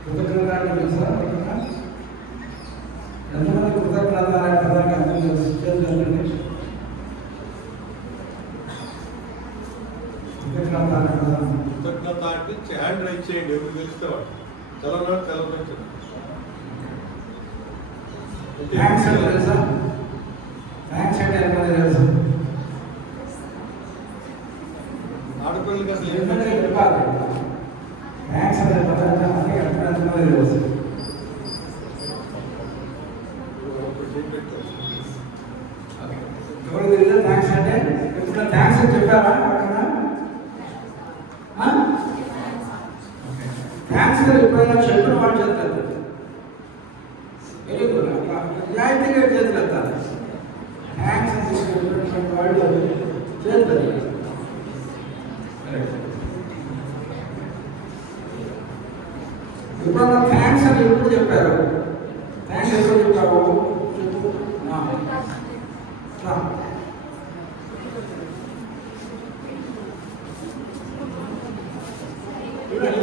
కృతజ్ఞతలు సార్. ఎంతమంది కృతజ్ఞతలు అర్థం చేయాలండి. కృతజ్ఞత అంటే హ్యాండ్ రైట్ చేయండి, ఎవరు తెలుస్తావాడు తెలవనాడు తెలవనించండి. థ్యాంక్స్ అంటే తెలుసా? థ్యాంక్స్ అంటే ఎంతమంది తెలుసు? ఆడపిల్లలకి అసలు ఏంటంటే చెప్పాలి. థ్యాంక్స్ అంటే ఎంతమంది తెలుసు? ఎవరు తెలియదు థ్యాంక్స్ అంటే? ఇప్పుడు థ్యాంక్స్ అని చెప్పారా? థ్యాంక్స్ అని ఎప్పుడైనా చెప్పిన వాడు చేస్తారు. Very good. నిజాయితీగా చేతులు ఎత్తాలి. థ్యాంక్స్ అని చెప్పినటువంటి వాళ్ళు చేస్తారు. ఎప్పుడన్నా థ్యాంక్స్ అని ఎప్పుడు చెప్పారు? థ్యాంక్స్ ఎప్పుడు చెప్పావు?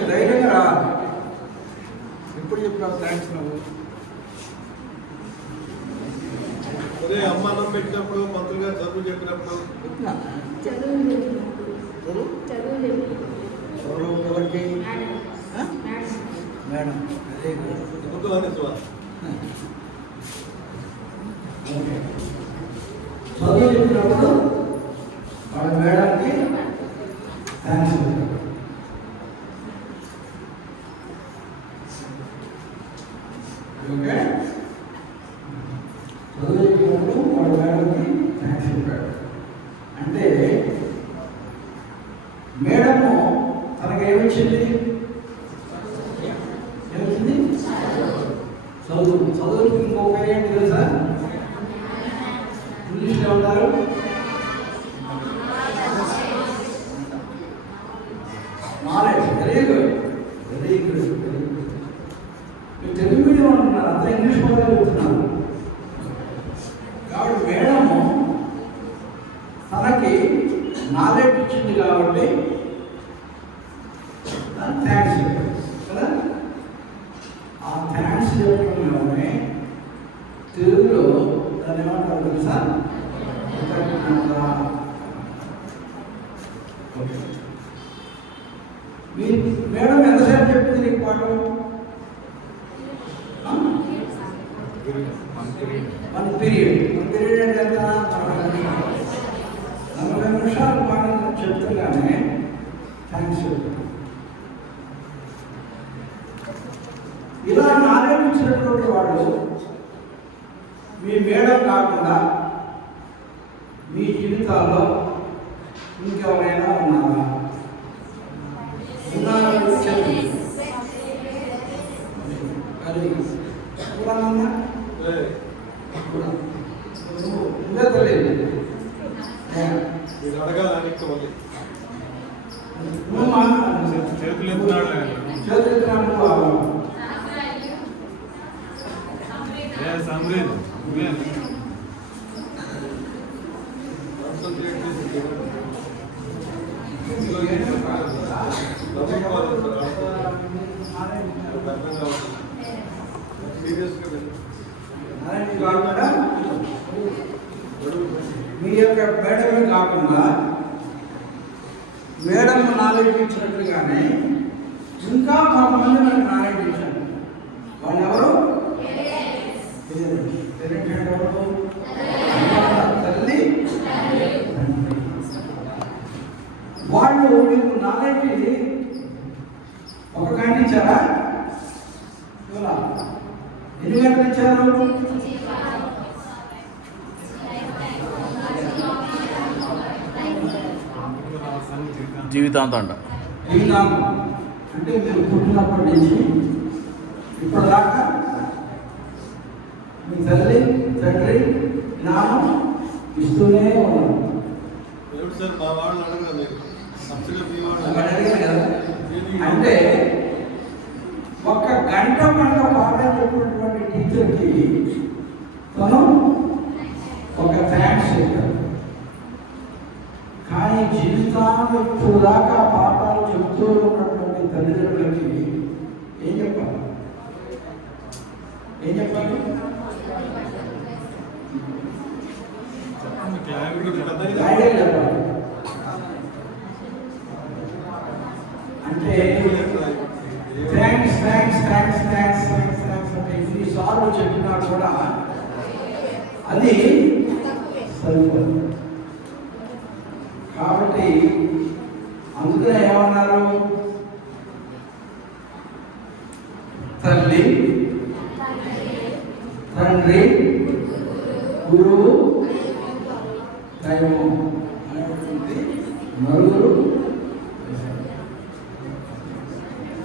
ధైర్యంగా రా. ఎప్పుడు చెప్పావు థ్యాంక్స్? నువ్వు అదే అమ్మానం పెట్టినప్పుడు, మంత్రులు గారు చదువు చెప్పినప్పుడు, ఎవరికి మేడం అదే ముందు అనేసి చదువు చెప్పినప్పుడు వాళ్ళ మేడంకి థ్యాంక్స్. ఓకే, చదువు చెప్పినప్పుడు వాళ్ళ మేడంకి థ్యాంక్స్ చెప్పాడు. అంటే మేడము తనకు ఏమిచ్చింది? ఏమిచ్చింది? చదువు. చదువుకి ఇంకొక ఏంటి తెలుసా? ఇంగ్లీష్లో ఉంటారు knowledge. Very good, very good, very good. మీరు తెలుగు మీడియం అంటున్నారు, అంతా ఇంగ్లీష్ పదాలు చెప్తున్నారు. కాబట్టి మేడము తనకి నాలెడ్జ్ ఇచ్చింది కాబట్టి థ్యాంక్స్ చెప్పారు కదా. ఆ థ్యాంక్స్ చెప్పడంలోనే తెలుగులో దాన్ని ఏమంటారు తెలుసా? మీ మేడం ఎంతసేపు చెప్పింది నీకు పాఠం? 1 పీరియడ్. 1 పీరియడ్ అంటే ఎంత? 40 నిమిషాలు పాఠం చెప్తుండగానే థ్యాంక్స్ చెప్పారు. ఇలా నాలెడ్జ్ ఇచ్చినటువంటి వాళ్ళు మీ మేడం కాకుండా మీ జీవితాల్లో ఇంకెవరైనా ఉన్నారా? ఉన్నారని చెప్పండి. అది పురాణన్నా ఇంకా తెలియదు. మీరు అడగాలని చేతులు ఎత్తున్నాడు. మీ యొక్క మేడమే కాకుండా మేడం నాలెడ్జ్ ఇచ్చినట్లుగానే ఇంకా కొంతమంది మనకు నాలెడ్జ్ ఇచ్చారు. వాళ్ళు ఎవరు? తల్లి. వాళ్ళు మీకు నాలెడ్జ్ ఒక గంట ఇచ్చారా? ఎన్ని గంటలు ఇచ్చారు? జీవితాంతం అంట. జీవితాంతం అంటే మీరు పుట్టినప్పటి నుంచి ఇప్పటిదాకా మీ తల్లి తండ్రి జ్ఞానం ఇస్తూనే ఉన్నారు. సార్ మా వాళ్ళు అడగలేదు అంటే ఒక గంట మనకు పాఠం చెప్పినటువంటి టీచర్కి తను ఒక థ్యాంక్స్ చెప్పారు. జీవితాన్ని ఇప్పుడు దాకా పాఠాలు చెబుతూ ఉన్నటువంటి తల్లిదండ్రులకి ఏం చెప్పాలి? ఏం చెప్పాలి? గైడే చెప్పాలి. అంటే thanks thanks thanks thanks thanks thanks అంటే ఎన్నిసార్లు చెప్పినా కూడా అది సరిపోదు. కాబట్టి అందుకనే ఏమన్నారు? తల్లి, తండ్రి, గురువు, దైవం అనేటువంటి నలుగురు.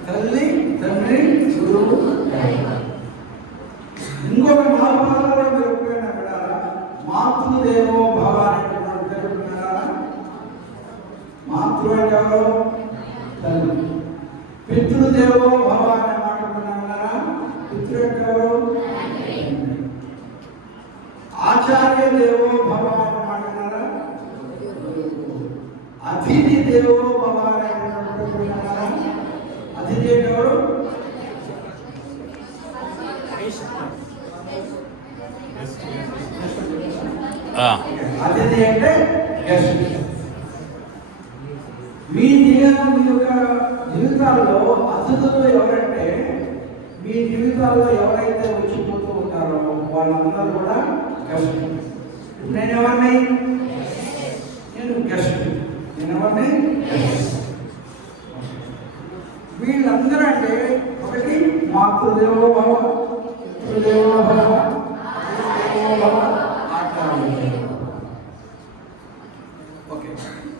తల్లి, తండ్రి, గురువు, దైవం. ఇంకొక మహాపాత్ర కూడా మీరు ఎప్పుడైనా అక్కడ మాతృదేవో భవ అనేటువంటి పేరు విన్నారా? మాతృ అంటే ఎవరు? తల్లి. పితృదేవో భవ అనే మాట విన్నారా? పితృ అంటే ఎవరు? ఆచార్య దేవో భవ అనే మాట విన్నారా? అతిథి దేవో భవ అనే మాట విన్నారా? అతిథి అంటే ఎవరు? అతిథి అంటే గెస్ట్. మీ యొక్క జీవితాల్లో అతిథులు ఎవరంటే మీ జీవితాల్లో ఎవరైతే వచ్చిపోతూ ఉంటారో వాళ్ళందరూ కూడా గెస్ట్. నేను ఎవరిని? నేను గెస్ట్. నేను ఎవరిని? వీళ్ళందరూ అంటే ఒకటి మాతృదేవో భవ, పితృదేవో భవ, దేవో భవ, ఆచార్య. ఓకే,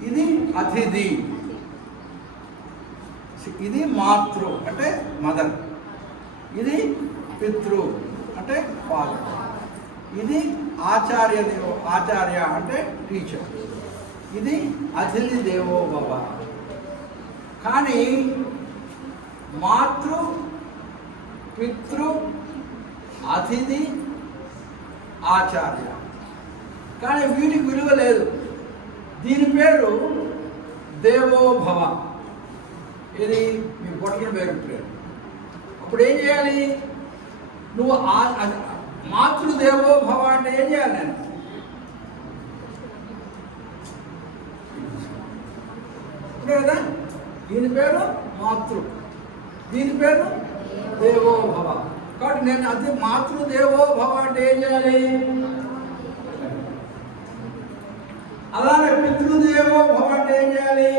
ఇది అతిథి. ఇది మాతృ అంటే మదర్. ఇది పితృ అంటే ఫాదర్. ఇది ఆచార్య దేవో, ఆచార్య అంటే టీచర్. ఇది అతిథి దేవో భవ. కానీ మాతృ, పితృ, అతిథి, ఆచార్య, కానీ వీటికి విలువ లేదు. దీని పేరు దేవో భవ. ఇది మీ బొట్టలు పేరు. అప్పుడు ఏం చేయాలి? నువ్వు మాతృదేవో భవ అంటే ఏం చేయాలి? నేను ఇప్పుడే కదా, దీని పేరు మాతృ, దీని పేరు దేవో భవ. కాబట్టి నేను అది మాతృదేవో భవ అంటే ఏం చేయాలి? అలానే పితృదేవో భవ అంటే ఏం చేయాలి?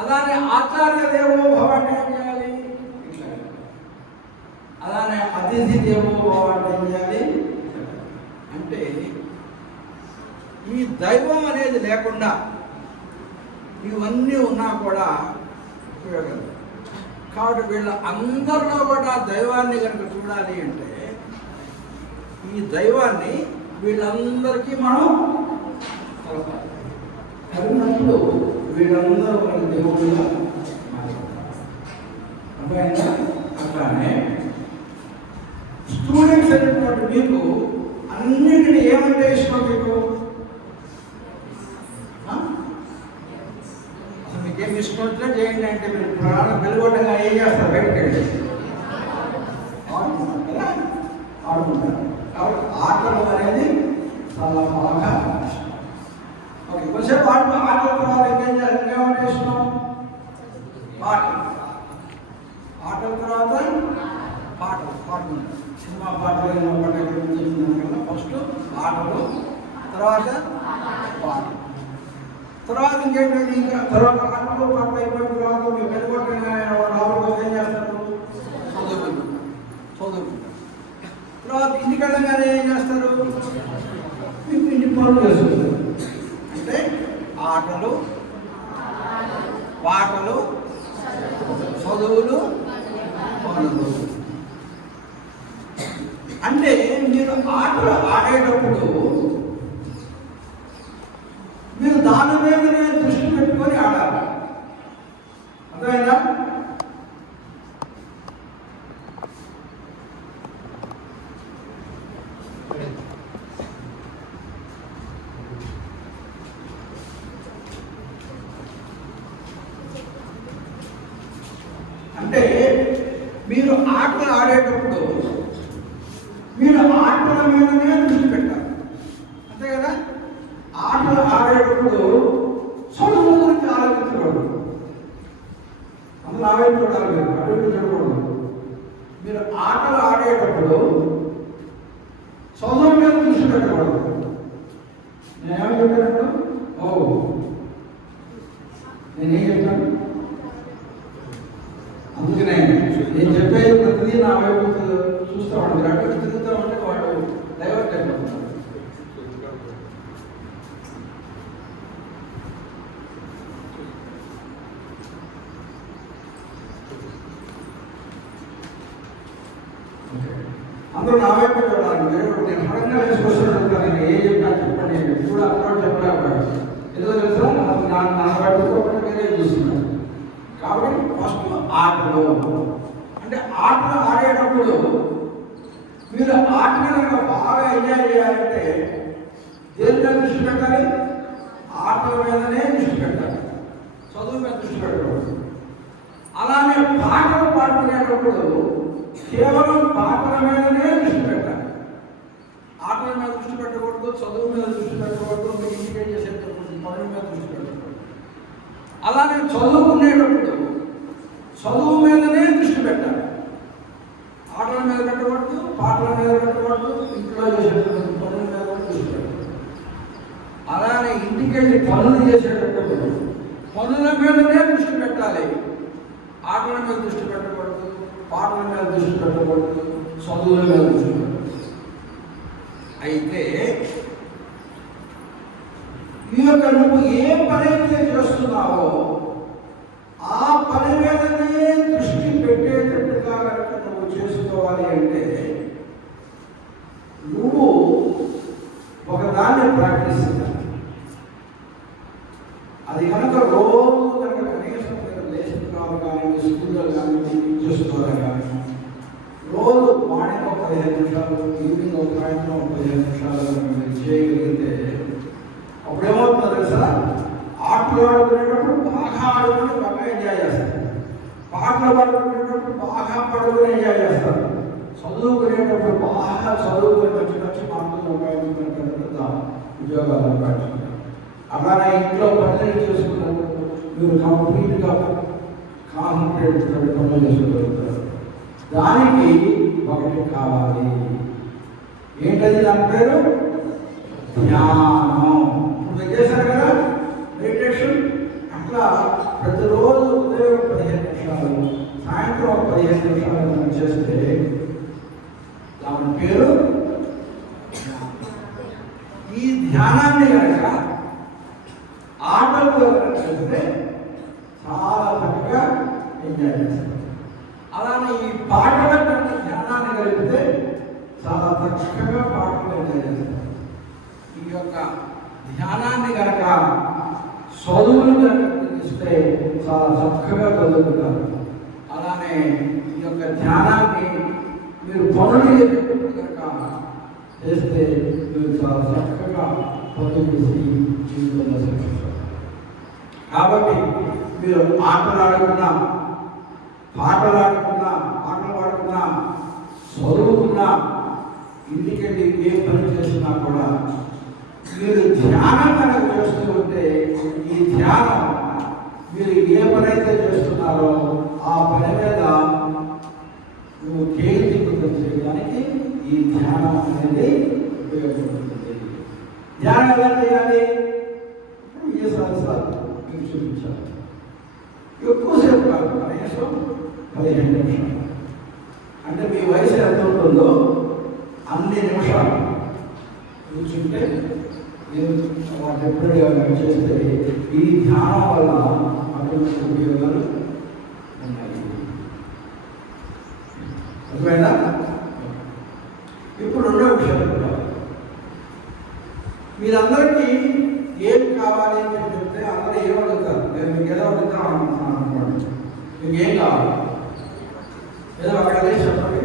అలానే ఆచార్య దేవో భవ అంటే ఏం చేయాలి? అలానే అతిథి దేవో భవ అంటే ఏం చేయాలి? అంటే ఈ దైవం అనేది లేకుండా ఇవన్నీ ఉన్నా కూడా ఉపయోగం. కాబట్టి వీళ్ళ అందరిలో కూడా దైవాన్ని కనుక చూడాలి అంటే ఈ దైవాన్ని వీళ్ళందరికీ మనం కలపాలి. కలిగినప్పుడు వీళ్ళందరూ మన దేవుళ్ళుగా అర్థమైందా? అట్లానే స్టూడెంట్స్ అనేటువంటి మీకు అన్నిటిని ఏమంటే ఇష్టం? మీకు మీకేం ఇష్టం వచ్చినా చేయండి అంటే మీరు ప్రాణం వెలుగొట్టగా ఏం చేస్తారు? బయటకు వెళ్ళి ఆడుకుంటారు కదా, ఆడుకుంటారు. కాబట్టి ఆటలు అనేది చాలా బాగా ఇష్టం. ఓకే, కొంచెంసేపు ఆటల తర్వాత ఇంకేమంటే ఇష్టం? పాటలు. ఆటల తర్వాత పాటలు పాడుకుంటారు. సినిమా పాటలు పాటలు ఫస్ట్ ఆటలు, తర్వాత పాటలు, తర్వాత ఇంకేంటంటే ఇంకా తర్వాత ఆటలు పాటలు అయిపోయిన తర్వాత మీరు వెలుగొట్టిన రాబోయే ఏం చేస్తారు? చదువుకుంటారు. తర్వాత ఇంటికి వెళ్ళగానే ఏం చేస్తారు? ఇంటి పనులు చేస్తారు. అంటే ఆటలు, పాటలు, చదువులు, పనులు. అంటే మీరు ఆటలు ఆడేటప్పుడు మీరు దాని మీదనే దృష్టి పెట్టుకొని ఆడాలి. అర్థమైందా? మీరు ఆటలు ఆడేటప్పుడు మీరు ఆటల మీదనే దృష్టి పెట్టాలి, అంతే కదా. ఆటలు ఆడేటప్పుడు చదువు గురించి ఆలోచించకూడదు, అందులో ఆలోచించకూడదు, మీరు అటు ఇటు చూడకూడదు. మీరు ఆటలు ఆడేటప్పుడు చదువు మీద దృష్టి పెట్టకూడదు. నేనేమో చెప్పాను, నేనేం చెప్పాను, అందుకనే నేను చెప్పేది ప్రతిదీ నా వైపు చూస్తూ ఉంటాను. అటు ఇటు తిరుగుతూ ఉంటే వాడు డైవర్ట్ అయిపోతున్నారు. అందరూ నా వైపు చూడాలి. నేను హడంగా వేసుకొస్తాను, నేను ఏం చెప్పినా చెప్పండి, నేను ఎప్పుడు అప్పుడు చెప్పలేకపోయాడు. ఏదో తెలుసా, నా వైపు వేరే చూస్తున్నాను. కాబట్టి ఫస్ట్ ఆటలు అంటే ఆటలు ఆడేటప్పుడు మీరు ఆటలు కనుక బాగా ఎంజాయ్ చేయాలంటే దేని మీద దృష్టి పెట్టాలి? ఆటల మీదనే దృష్టి పెట్టాలి, చదువు మీద దృష్టి పెట్టకూడదు. అలానే పాటలు పాడుకునేటప్పుడు కేవలం పాటల మీదనే దృష్టి పెట్టాలి, ఆటల మీద దృష్టి పెట్టకూడదు, చదువు మీద దృష్టి పెట్టకూడదు, మీరు ఇంటికేట్ చేసేటప్పుడు పనుల మీద దృష్టి పెట్టకూడదు. అలానే చదువుకునేటప్పుడు చదువు మీదనే దృష్టి పెట్టాలి, ఆటల మీద పెట్టకూడదు, పాటల మీద పెట్టకూడదు, ఇంట్లో చేసేటప్పుడు పనుల మీద కూడా దృష్టి పెట్టకూడదు. అలానే ఇంటికి వెళ్ళి పనులు చేసేటప్పుడు పనుల మీదనే దృష్టి పెట్టాలి, ఆటల మీద దృష్టి పెట్టకూడదు, పాటల మీద దృష్టి పెట్టకూడదు, చదువుల మీద దృష్టి పెట్టకూడదు. అయితే ఈ యొక్క నువ్వు ఏ పని అయితే చేస్తున్నావో ఆ పని మీదనే దృష్టి పెట్టేటట్టుగా కనుక నువ్వు చేసుకోవాలి అంటే నువ్వు ఒకదాన్ని ప్రాక్టీస్ చేయాలి. అది కనుక రోజు కనుక కనీసం లేచిన తర్వాత కానీ స్కూల్లో కానీ చూసుకోవాలి కానీ రోజు మార్నింగ్ ఒక 15 నిమిషాలు, ఈవినింగ్ ఒక సాయంత్రం 15 నిమిషాలు మీరు చేయగలిగితే అప్పుడేమవుతుందో తెలుసా, ఆటలు ఆడుకునేటప్పుడు బాగా ఆడుకుని బాగా ఎంజాయ్ చేస్తారు, పాటలు పాడుకునేటప్పుడు బాగా పాడుకుని ఎంజాయ్ చేస్తారు, చదువుకునేటప్పుడు బాగా చదువుకుని మంచి మంచి మార్కులు ఉపయోగించుకుంటారు, పెద్ద ఉద్యోగాలు ఉపయోగించుకుంటారు. అలానే ఇంట్లో పనులు చేసుకున్నప్పుడు మీరు కంప్లీట్గా కాన్సన్ట్రేట్ పనులు చేసుకోగలుగుతారు. దానికి ఒకటి కావాలి, ఏంటది? దాని పేరు ధ్యానం. ఇప్పుడు చేశారు కదా మెడిటేషన్, అట్లా ప్రతిరోజు ఉదయం 15 నిమిషాలు, సాయంత్రం 15 నిమిషాలు మనం చేస్తే దాని పేరు ఈ ధ్యానాన్ని కనుక ఆటలతో చేస్తే చాలా చక్కగా ఎంజాయ్ చేస్తారు. అలానే ఈ పాటల కనుక ధ్యానాన్ని కలిపితే చాలా చక్కగా పాటలు ఎంజాయ్ చేస్తారు. ఈ యొక్క ధ్యానాన్ని కనుక చదువులు కనుక ఇస్తే చాలా చక్కగా చదువుకుంటారు. అలానే ఈ యొక్క ధ్యానాన్ని మీరు పనులు చేసేటప్పుడు కనుక చేస్తే మీరు చాలా చక్కగా పనులు చేసి జీవితంలో సక్సెస్. కాబట్టి మీరు ఆటలు ఆడుకున్నా, పాటలు ఆడుకున్నా, పాటలు పాడుకున్నా, చదువుకున్నా, ఇంటికెళ్ళి ఏ పని చేసినా కూడా మీరు ధ్యానం కనుక చేస్తూ ఉంటే ఈ ధ్యానం మీరు ఏ పని అయితే చేస్తున్నారో ఆ పని మీద నువ్వు కేంద్రీకృతం చేయడానికి ఈ ధ్యానం అనేది ఉపయోగపడుతుంది. ధ్యానం ఎలా చేయాలి? ఏ సంవత్సరాలు మీకు చూపించాలి. ఎక్కువసేపు కాదు, కనీసం 15 నిమిషాలు. అంటే మీ వయసు ఎంత ఉంటుందో అన్ని నిమిషాలు కూర్చుంటే వాటి ఎప్పుడు చేస్తే ఈ ధ్యానం వల్ల అటువంటి ఉపయోగాలు ఉన్నాయి. అర్థమైనా? ఇప్పుడు రెండో విషయం కూడా మీరందరికీ ఏం కావాలి అని చెప్తే అందరూ ఏమడుగుతారు? నేను మీకు ఏదో అడుగుతాను అనుకుంటున్నాను అనుకోండి. మీకు ఏం కావాలి? ఏదో అక్కడ లేచి చెప్పండి,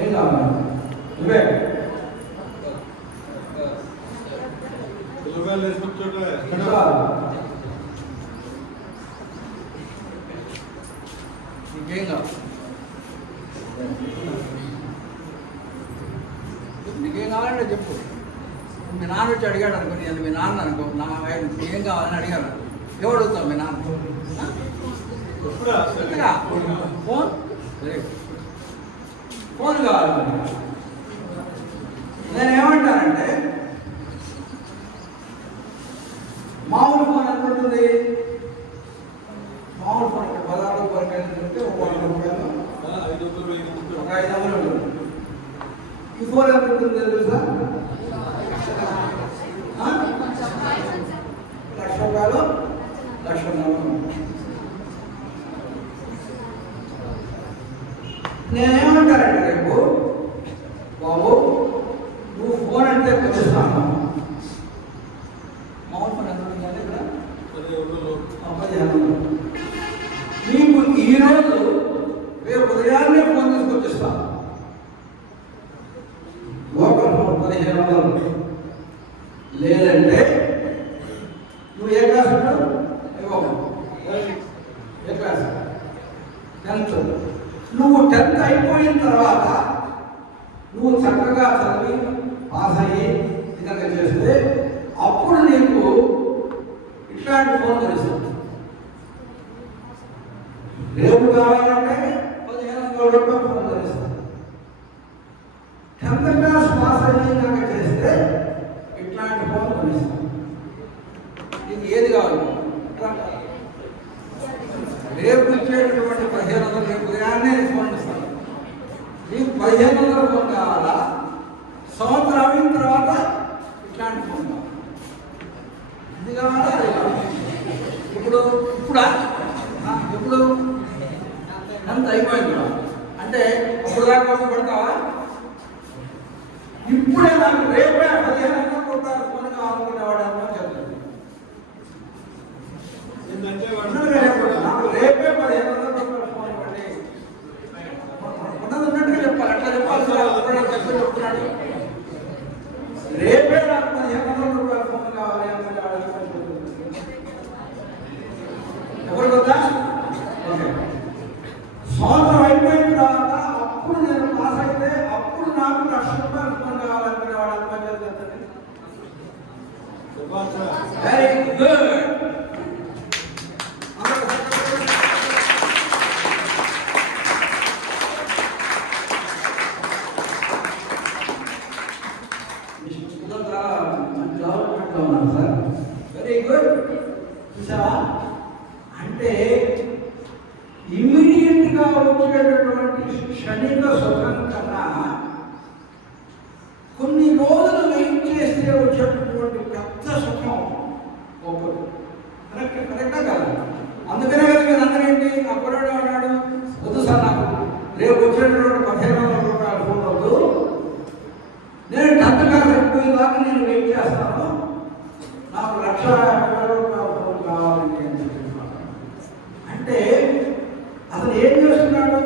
ఏం కావాలి? నువ్వే నీకేం కావాలి? మీ నాన్న వచ్చి అడిగాడు అనుకో, నేను మీ నాన్న అనుకో, నా ఏం కావాలని అడిగాను, ఎవడు అడుగుతావు మీ నాన్న? ఫోన్ ఫోన్ కావాలి. నేనేమంటానంటే మామూలు ఫోన్ ఎంత ఉంటుంది? మామూలు ఫోన్ ఇక్కడ 16 రూపాయలు ఉంటే ఒక 100 రూపాయలు, ఒక 500 ఉంటుంది. ఈ ఫోన్ ఎంత ఉంటుంది తెలుసా? 1,00,000 రూపాయలు, 1,40,000. నేనేమంటానంటే రేపు, బాబు నువ్వు ఫోన్ అంటే వచ్చేస్తాను. మామూలు ఫోన్ ఎంత ఉంటుంది ఇక్కడ? 15,000. నీకు ఈరోజు రేపు ఉదయాన్నే ఫోన్ తీసుకొచ్చేస్తాను. Local phone 15,000. లేదంటే నువ్వు ఏ క్లాస్ ఉంటావు? ఏ క్లాస్? 10th. నువ్వు 10th అయిపోయిన తర్వాత నువ్వు చక్కగా చదివి పాస్ అయ్యి ఇదంతా చేస్తే అప్పుడు నీకు ఇట్లాంటి ఫోన్ తెలుస్తుంది. రేపు కావాలంటే 15,000 రూపాయలు ఫోన్ తెలుస్తుంది. 10th క్లాస్ పాస్ అయ్యేదాక చేస్తే ఇట్లాంటి ఫోన్ తెలుస్తుంది. నీకు ఏది కావాలి? రేపు ఇచ్చేటటువంటి 15,000 రేపు ఉదయాన్నే ఫోన్ ఇస్తాను. నీకు 15,000 ఫోన్ కావాలా? సంవత్సరం అయిన తర్వాత ఇట్లాంటి ఫోన్ కావాలి. ఇది కావాలా? ఇప్పుడు ఎంత అయిపోయింది అంటే అప్పుడు దాకా పడతావా? ఇప్పుడే నాకు రేపే 15,000 రూపాయల ఫోన్ కావాలనుకునేవాడు అని చెప్తాను. నాకు రేపే 15,000 రూపాయల ఫోన్ ఇవ్వండి. ఉన్నది ఉన్నట్టుగా చెప్పాలి. అట్లా చెప్పాలి. చెప్తున్నాడు రేపే నాకు 15,000 రూపాయల ఫోన్ కావాలి అనుకునేవాడు ఎవరు కదా? సంవత్సరం అయిపోయిన తర్వాత అప్పుడు నేను పాస్ అయితే అప్పుడు నాకు 1,00,000 రూపాయల ఫోన్ కావాలనుకునేవాడు అనుకోని చెప్తాను. Very good. Very good. చూసావా? అంటే ఇమీడియట్ గా వచ్చేటటువంటి క్షణిక సుఖం కన్నా కొన్ని రోజులు వెయిట్ చేస్తే వచ్చేటటువంటి పెద్ద సుఖం గొప్పది. కరెక్టా కదా? అందుకనే కదా మీరు అందరూ ఏంటి అప్పుడే అన్నాడు, వద్దు సార్ నాకు రేపు వచ్చేటటువంటి 15,000 రూపాయల ఫోన్ వద్దు, నేను 10th క్లాస్ అయిపోయేదాకా నేను వెయిట్ చేస్తాను, నాకు 1,50,000 రూపాయల ఫోన్ కావాలండి అని చెప్తున్నాను. అంటే అతను ఏం చేస్తున్నాడు?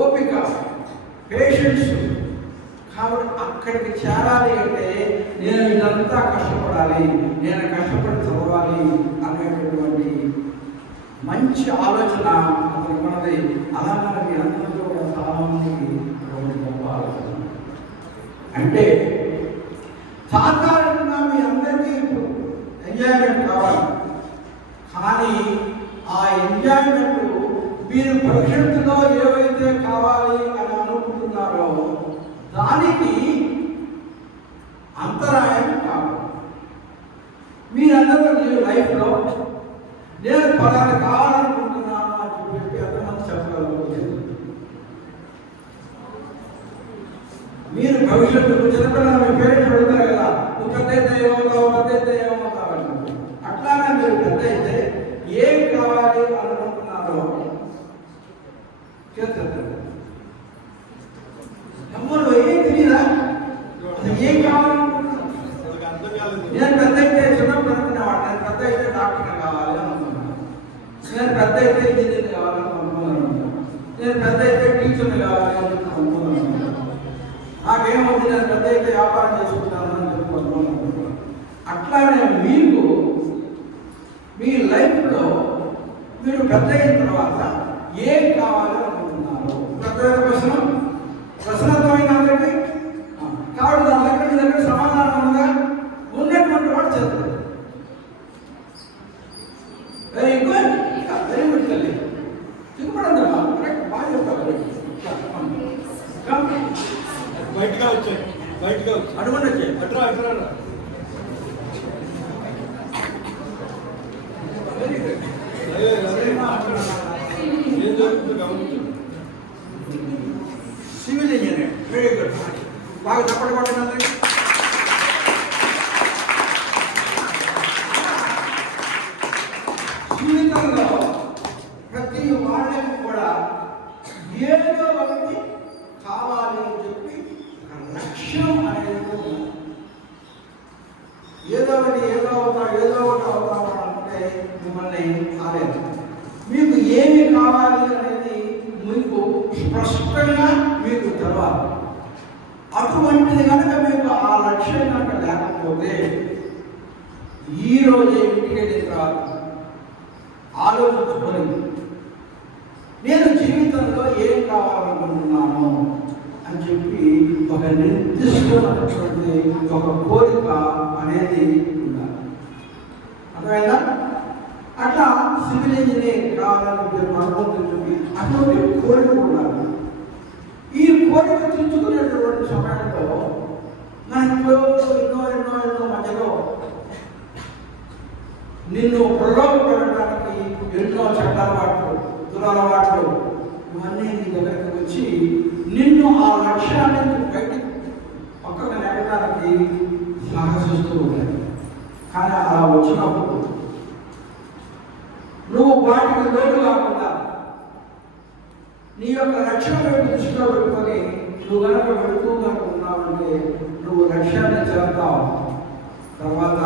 ఓపిక, పేషెన్స్. కాబట్టి అక్కడికి చేరాలి అంటే నేను ఇదంతా కష్టపడాలి, నేను కష్టపడి చదవాలి అనేటటువంటి మంచి ఆలోచన అతను ఉన్నది. అలా మనకి అందరితో కూడా చాలా మందికి గొప్ప ఆలోచన. అంటే సాధారణంగా మీ అందరికీ ఎంజాయ్మెంట్ కావాలి, కానీ ఆ ఎంజాయ్మెంట్ మీరు భవిష్యత్తులో ఏవైతే కావాలి అని అనుకుంటున్నారో దానికి అంతరాయం కావాలి. మీరందరూ లైఫ్లో నేను పలానా కావాలనుకుంటున్నాను అని చెప్పి ఎంతమంది చెప్పగలరు? మీరు భవిష్యత్తులో చిన్నపిల్లలు మీ పేరెంట్స్ అడుగుతారు కదా, నువ్వు పెద్ద అయితే ఏమవుతావు, పెద్ద అయితే ఏమవుతావు అని. అట్లానే మీరు పెద్ద అయితే ఏం కావాలి అని అనుకుంటున్నారో చేస్తారు. ఎవరు ఏం తెలియదా? అసలు ఏం కావాలనుకుంటున్నారు? నేను పెద్ద అయితే చిన్నప్పుడు అనుకునేవాడు, నేను పెద్ద అయితే డాక్టర్ కావాలి అనుకున్నాను, నేను పెద్ద అయితే ఇంజనీర్ కావాలని అనుకున్నాను, నేను పెద్ద అయితే టీచర్ కావాలి అని అనుకున్నాను, నాకేమవుతుంది నేను పెద్ద అయితే వ్యాపారం చేసుకుంటాను అని చెప్పుకున్నాను. అట్లానే మీకు మీ లైఫ్లో మీరు పెద్ద అయిన తర్వాత ఏం కావాలి అనుకుంటున్నారు? ప్రశ్న అర్థమైంది అందరికీ? కాబట్టి దాని దగ్గర మీ దగ్గర అడుగుండి వచ్చే అట్రా అట్రా రా. అదే అదే ఏం జరుగుతుందో గమనించు. Civil engineer very good. బాగా తప్పటి పట్టండి. జీవితంలో ప్రతి వాళ్ళకి కూడా ఏదో ఒకటి కావాలి అని చెప్పి ఒక లక్ష్యం అనేది ఉంది. ఏదో ఒకటి అవుతాం అంటే మిమ్మల్ని కాలేదు. మీకు ఏమి కావాలి అనేది మీకు స్పష్టంగా మీకు తెలవాలి. అటువంటిది కనుక మీకు ఆ లక్ష్యం కనుక లేకపోతే ఈరోజే ఇంటికి వెళ్ళిన తర్వాత ఆలోచించుకొని నేను జీవితంలో ఏం కావాలనుకుంటున్నాను అని చెప్పి ఒక నిర్దిష్టమైనటువంటి ఒక కోరిక అనేది ఉండాలి. అర్థమైందా? అట్లా సివిల్ ఇంజనీర్ కావాలని అనుకుంటుంది. అటువంటి కోరిక ఉండాలి. ఈ కోరిక తీర్చుకునేటటువంటి సమయంలో మనకు ఎన్నో మధ్యలో నిన్ను ప్రలోభపడడానికి ఎన్నో చట్టాలవాట్లు దురలవాట్లు ఇవన్నీ నీ దగ్గరికి వచ్చి నిన్ను ఆ లక్ష్యాన్ని బయటకు పక్కకు నెట్టడానికి సాహసిస్తూ ఉంటాయి. కానీ అలా వచ్చినప్పుడు నువ్వు వాటికి లోటు కాకుండా నీ యొక్క లక్ష్యం వైపు దృష్టిలో పెట్టుకొని నువ్వు కనుక వెళుతూ కనుక ఉన్నావంటే నువ్వు లక్ష్యాన్ని చేస్తావు. తర్వాత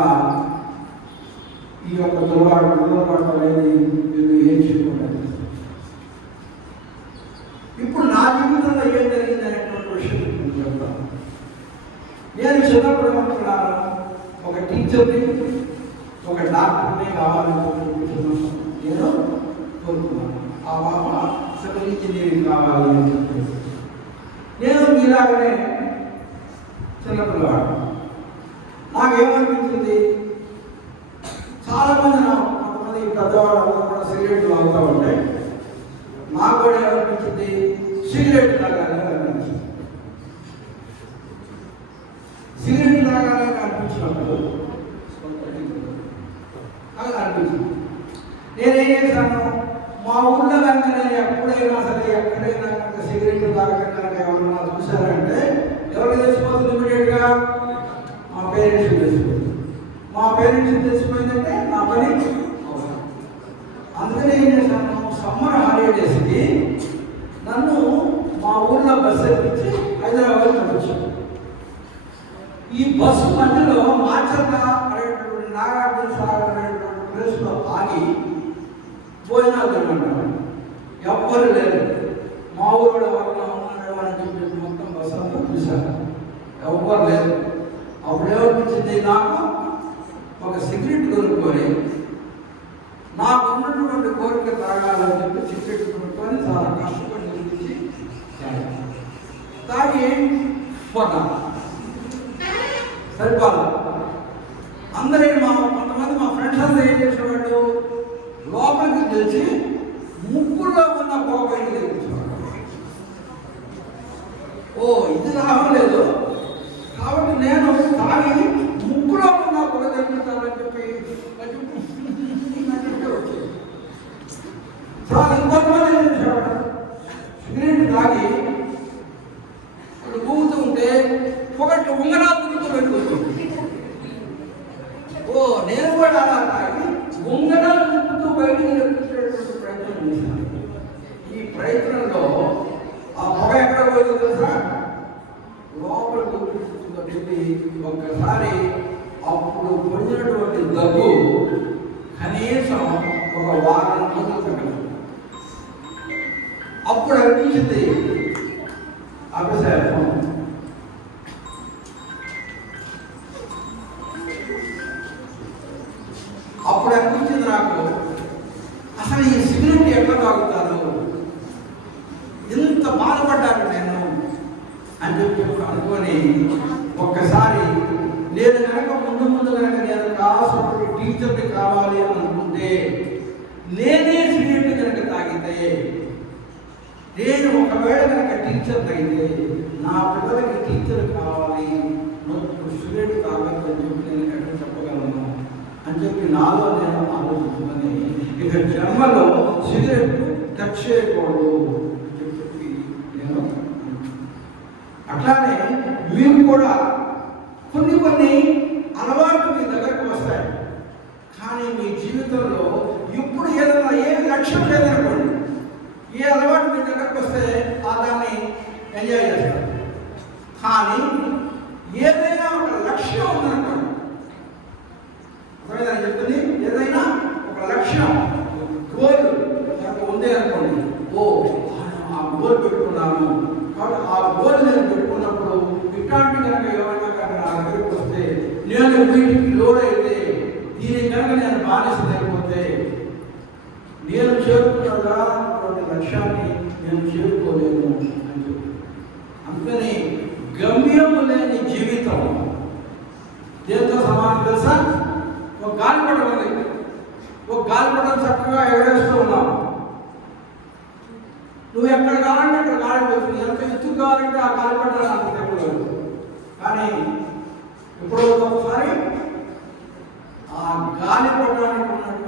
ఈ యొక్క దుర్వాడు అనేది మీరు ఏం చేయకూడదు. ఇప్పుడు నా జీవితంలో ఏం జరిగింది అనేటువంటి విషయం నేను చెప్తాను. నేను చిన్నప్పుడు ఏమనుకున్నాను, ఒక టీచర్ని ఒక డాక్టర్ని కావాలనుకుంటున్నాను. నేను కోరుకున్నాను ఆ బాబా సివిల్ ఇంజనీరింగ్ కావాలి అని చెప్పి. నేను మీలాగనే చిన్నపిల్లవాడు. నాకేమనిపించింది, చాలామంది కొంతమంది పెద్దవాళ్ళు కూడా సిగరెట్లు తాగుతూ ఉంటాయి. నాకు కూడా ఏమనిపించింది, సిగరెట్ తాగాలని అనిపించింది. సిగరెట్ తాగాలని అనిపించినప్పుడు నాకు అనిపించింది. నేనేం చేశాను, మా ఊళ్ళో కనుక నేను ఎప్పుడైనా సరే ఎక్కడైనా కనుక సిగరెట్ తాగకుండా ఎవరన్నా చూశారంటే ఎవరికి తెలిసిపోతుంది? ఇమీడియట్గా మా పేరెంట్స్కి తెలిసిపోతుంది. మా పేరెంట్స్కి తెలిసిపోయిందంటే నా పని అవసరం. అందుకని ఏం చేశాను, సమ్మర్ హాలిడేస్కి నన్ను మా ఊళ్ళో బస్సు ఎక్కించి హైదరాబాద్ పంపించాను. ఈ బస్సు మధ్యలో మాచర్ల అనేటువంటి నాగార్జున సాగర్ అనేటువంటి ప్లేస్లో ఆగి భోజనాలు తినమంటారు. ఎవ్వరు లేరు. మా ఊరు ఎవరైనా ఉన్నారేమో అని చెప్పి మొత్తం బస్సు అంతా చూశాను. ఎవ్వరు లేరు. అప్పుడేమనిపించింది, నాకు ఒక సిగరెట్ కొనుక్కొని నాకు ఉన్నటువంటి కోరిక తాగాలని చెప్పి సిగరెట్ కొనుక్కొని చాలా కష్టపడి గురించి తాగి పోతాను. సరిపోదు. అందరూ కొంతమంది మా ఫ్రెండ్స్ అందరూ ఏం చేసేవాళ్ళు, లోపలికి తెలిసి ముక్కుల్లో ఉన్న పొగ బయట తెప్పించేవాడు. ఓ ఇది లాభం లేదు కాబట్టి నేను తాగి ముక్కులో ఉన్న పొగ తెప్పిస్తానని చెప్పి చాలా ఇంకొంతమంది ఏం చేసేవాడు, సిగరెట్ తాగి ఊగుతూ ఉంటే పొగట్టు ఉంగరాలు దిగుతూ పెట్టుకుంటుంది. ఓ నేను కూడా అలా తాగి ఉంగరాలు దిగుతూ బయటికి తెప్పించేటువంటి ప్రయత్నం చేశాను. ఈ ప్రయత్నంలో ఆ పొగ ఎక్కడ పోయిందో తెలుసా, లోపల కూర్చుంటుందని ఒక్కసారి అప్పుడు పొందినటువంటి దగ్గు కనీసం ఒక వారం రోజులు తగ్గదు. అప్పుడు అనిపించింది అభిషేకం. అప్పుడు అనిపించింది నాకు, అసలు ఈ సిగరెట్ ఎక్కడ తాగుతారు, ఎంత బాధపడ్డాను నేను అని చెప్పి అనుకొని ఒక్కసారి నేను కనుక ముందు కనుక నేను కావాల్సినటువంటి టీచర్ని కావాలి అనుకుంటే నేనే సిగరెట్ కనుక తాగితే, నేను ఒకవేళ కనుక టీచర్ అయితే నా పిల్లలకి టీచర్ కావాలి సిగరెట్ తాగద్దు అని చెప్పి నేను ఎక్కడ చెప్పగలను అని చెప్పి నాలో నేను ఆలోచించుకొని ఇక జన్మలో సిగరెట్ టచ్ చేయకూడదు అని చెప్పి నేను అట్లానే మీరు కూడా కొన్ని అలవాట్లు మీ దగ్గరకు వస్తాయి. కానీ మీ జీవితంలో ఇప్పుడు ఏదైనా ఏ లక్ష్యం లేదనుకోండి, ఏ అలవాటు మీ దగ్గరకు వస్తే ఆ దాన్ని ఎంజాయ్ చేస్తారు. కానీ ఏదైనా ఒక లక్ష్యం ఉందనుకోండి, అర్థమైందని చెప్తుంది, ఏదైనా ఒక లక్ష్యం గోల్ నాకు ఉంది అనుకోండి, ఆ గోల్ పెట్టుకున్నాను కాబట్టి ఆ గోల్ నేను పెట్టుకున్నప్పుడు ఇట్లాంటి కనుక ఏమైనా కనుక నా దగ్గరికి వస్తే నేను వీటికి లోడైతే దీని కనుక నేను బానిస లేకపోతే నేను చేరుకున్నదా లక్ష్యాన్ని నేను చేరుకోలేను అని చెప్పి అందుకని గమ్యము లేని జీవితం దేంతో సమానం తెలుసా? ఒక గాలిపటం ఉంది, ఒక గాలిపటం చక్కగా ఎగరేస్తూ ఉన్నావు. నువ్వు ఎక్కడ కావాలంటే అక్కడ గాలి పోతుంది, ఎంత ఎత్తుకు కావాలంటే ఆ గాలిపటాలు అంత తెప్పలేదు. కానీ ఎప్పుడో ఒకసారి ఆ గాలిపటానికి ఉన్నటువంటి